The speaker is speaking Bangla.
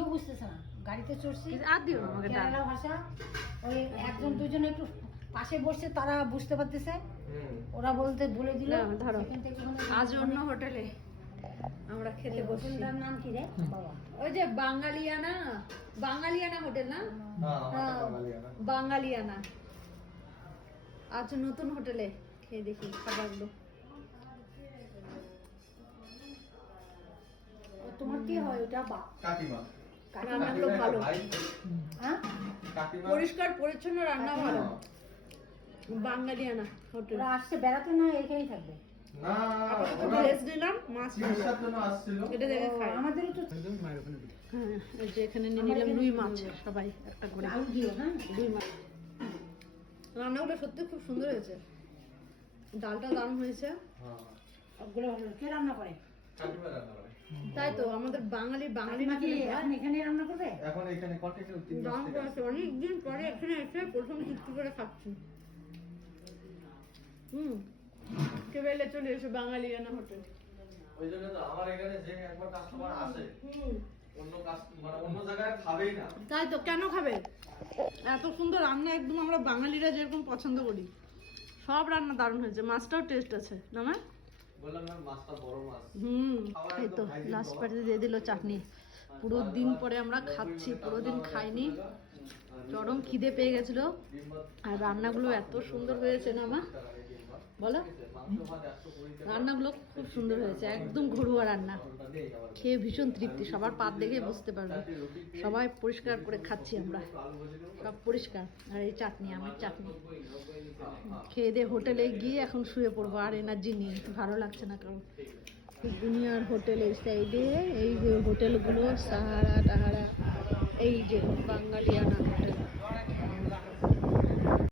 হিন্দিও বুঝতেছে না, গাড়িতে চড়ছি আর দিও আমাকে কেরালা ভাষা, ওই একজন দুজন একটু পাশে বসছে, তারা বুঝতে পারতেছে, ওরা বলে দিল। ধরো আজ অন্য হোটেলে আমরা খেতে বসছি। হোটেলটার নাম কি রে বাবা? ওই যে বাঙালিয়ানা, বাঙালিয়ানা হোটেল না? বাঙালিয়ানা। আজ নতুন হোটেলে খেয়ে দেখি খাবারগুলো। তোমার কি হয় ওটা? কাকিমা। রান্নাগুলো ভালো, হ্যাঁ পরিষ্কার পরিচ্ছন্ন, রান্না ভালো। বাঙালিয়ানা হোটেল। ওরা আসছে বেড়াতে না এখানেই থাকবে? না ভেজ নিলাম, মাছ চিকিৎসার জন্য আসছিল। এটা দেখে খাই। আমাদেরও তো হ্যাঁ, এই যে এখানে নিয়ে নিলাম রুই মাছ, সবাই একটা করে আলু দিও। হ্যাঁ রুই মাছ। রান্নাগুলো সত্যি খুব সুন্দর হয়েছে, ডালটা দারুণ হয়েছে। সবগুলো ভালো। কে রান্না করে? কাকিমা রান্না করে। তাই তো আমাদের বাঙালি নাকি এখন এখানে রান্না করবে? এখন এখানে কন্টিনিউ 3 মাস দাম থেকে করেছে, অনেকদিন পরে এখানে এসে প্রথম তৃপ্তি করে খাচ্ছি। কেবেলে চলে এসে বাঙালিয়ানা হোটেল। ওই জন্য তো আমার এখানে যে একবার কাস্টমার আসে মানে অন্য জায়গায় খাবেই না। তাই তো, কেন খাবে? এত সুন্দর রান্না, একদম আমরা বাঙালিরা যেরকম পছন্দ করি, সব রান্না দারুণ হয়েছে। মাছটাও টেস্ট আছে না মা? বললাম না মাছটা বড় মাছ। এই তো লাস্ট পার্টিতে দিয়ে দিল চাটনি। পুরো দিন পরে আমরা খাচ্ছি, পুরো দিন খাইনি, চরম খিদে পেয়ে গেছিল। আর রান্নাগুলো এত সুন্দর হয়েছে না মা, বলো? রান্নাগুলো খুব সুন্দর হয়েছে, একদম ঘরোয়া রান্না। খেয়ে ভীষণ তৃপ্তি, সবার পাত দেখে বুঝতে পারবে। সবাই পরিষ্কার করে খাচ্ছি আমরা, সব পরিষ্কার। আর এই চাটনি, আমার চাটনি খেয়ে দিয়ে হোটেলে গিয়ে এখন শুয়ে পড়বো, আর এনার্জি নেই, ভালো লাগছে না কারণ। দুনিয়ার হোটেলের সাইডে এই যে হোটেলগুলো, সাহারা টাহারা, এই যে বাঙালিয়ানা হোটেল।